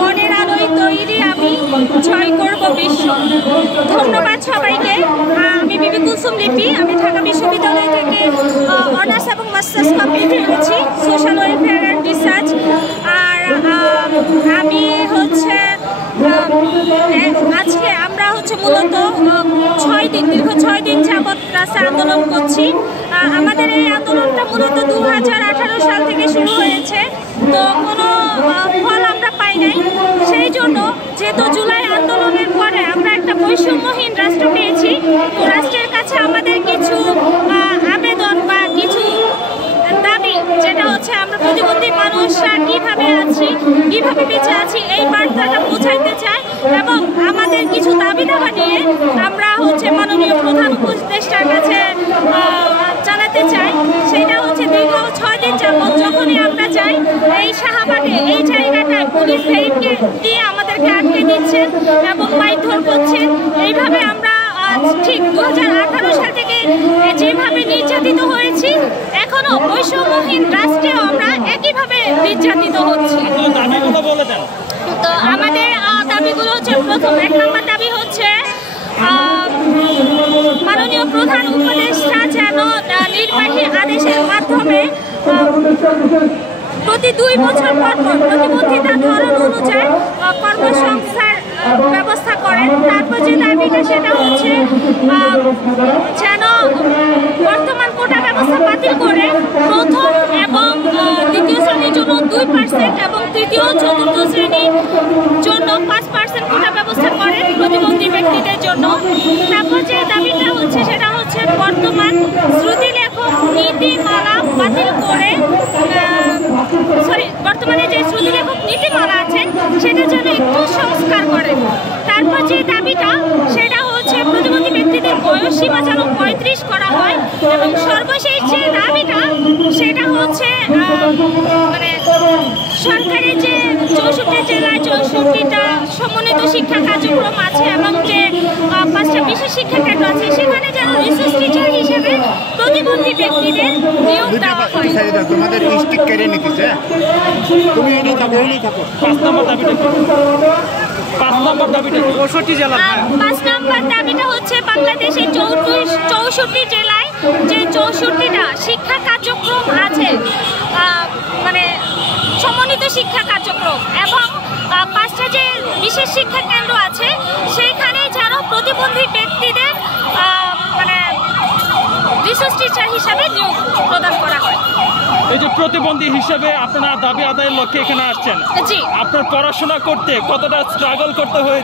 মনের আলোয় তৈরি আমি, জয় করব বিশ্ব। ধন্যবাদ সবাইকে। আমি বিবি কুলসুম লিপি, আমি ঢাকা বিশ্ববিদ্যালয় থেকে অনার্স এবং মাস্টার্স কমপ্লিট করেছি সোশ্যাল ওয়েলফেয়ার অ্যান্ড রিসার্চ। আর আমি হচ্ছে আজকে আমরা হচ্ছে মূলত দীর্ঘ 6 দিন যাবৎ রাস্তায় আন্দোলন করছি। আমাদের এই আন্দোলনটা মূলত 2018 সাল থেকে শুরু হয়েছে, তো কোনো ফল আমরা পাই নাই। সেই জন্য যেহেতু জুলাই আন্দোলনের পরে আমরা একটা বৈষম্যহীন রাষ্ট্র পেয়েছি, তো রাষ্ট্রের কাছে আমাদের কিছু আবেদন বা কিছু দাবি, যেটা হচ্ছে আমরা প্রতিবন্ধী মানুষরা কীভাবে আছি, কীভাবে বেঁচে আছি, এই বার্তাটা পৌঁছাইতে চাই এবং আমাদের কিছু দাবি দাবা নিয়ে আমরা হচ্ছে মাননীয় প্রধান উপদেষ্টার কাছে জানাতে চাই। সেটা হচ্ছে দীর্ঘ 6 দিন যাবৎ যখনই আমরা যাই, এই শাহবাগে এই জায়গাটায় পুলিশ ব্যারিকেড দিয়ে আমাদেরকে আটকে দিচ্ছেন এবং মারধর করছেন। এইভাবে আমরা ঠিক 2018 সাল থেকে যেভাবে নির্যাতিত হয়েছি, এখনো বৈষম্যহীন রাষ্ট্রেও আমরা একইভাবে নির্যাতিত হচ্ছি। তো আমাদের দাবিগুলো হচ্ছে, প্রথম 1 নম্বর দাবি হচ্ছে মাননীয় প্রধান উপদেষ্টা যেন নির্বাহী আদেশের মাধ্যমে প্রতি 2 বছর পর প্রতিবন্ধিতার ধরন অনুযায়ী কর্মসংস্থার ব্যবস্থা করেন। তারপর যে দাবিটা সেটা হচ্ছে যেন বর্তমান কোটা ব্যবস্থা বাতিল করে প্রথম এবং দ্বিতীয় শ্রেণীর জন্য 2% এবং তৃতীয় চতুর্থ শ্রেণীর জন্য 5% কোটা ব্যবস্থা করেন প্রতিবন্ধী ব্যক্তিদের জন্য। তারপর যে দাবিটা হচ্ছে সেটা হচ্ছে বর্তমান শ্রুতিলেখক নীতিমালা বাতিল করে, বর্তমানে যে শ্রুতিলেখক নীতিমালা আছে সেটা যেন একটু সংস্কার করেন। তারপর যে দাবিটা সেটা হচ্ছে প্রতিবন্ধী ব্যক্তিদের বয়স সীমা যেন 35 করা হয় এবং সর্বশেষ যে দাবিটা সেটা হচ্ছে মানে সরকারের যে 64 জেলায় 64টা সমন্বিত শিক্ষা কার্যক্রম আছে এবং যে 5টা বিশেষ শিক্ষা কেন্দ্র আছে, সেখানে যেন রিসোর্স টিচার হিসেবে প্রতিবন্ধী ব্যক্তিদের নিয়োগ দেওয়া হয়। তোমাদের স্টিক কেড়ে নিতেছে, তুমি এই থাকো। 5 নম্বর দাবিটা 5 নম্বর দাবিটা 64 জেলা। 5 নম্বর দাবিটা হচ্ছে বাংলাদেশের 64 জেলায় যে 64টা শিক্ষা কার্যক্রম আছে, মানে সমন্বিত শিক্ষা কার্যক্রম এবং 5টা যে বিশেষ শিক্ষা কেন্দ্র আছে, সেইখানে যেন প্রতিবন্ধী ব্যক্তিদের মানে রিসোর্স টিচার হিসাবে নিয়োগ প্রদান করা হয়। এই যে প্রতিবন্ধী হিসেবে আপনারা দাবি আদায়ের লক্ষ্যে এখানে আসছেন, জি। আপনার পড়াশোনা করতে কতটা স্ট্রাগল করতে হয়েছে?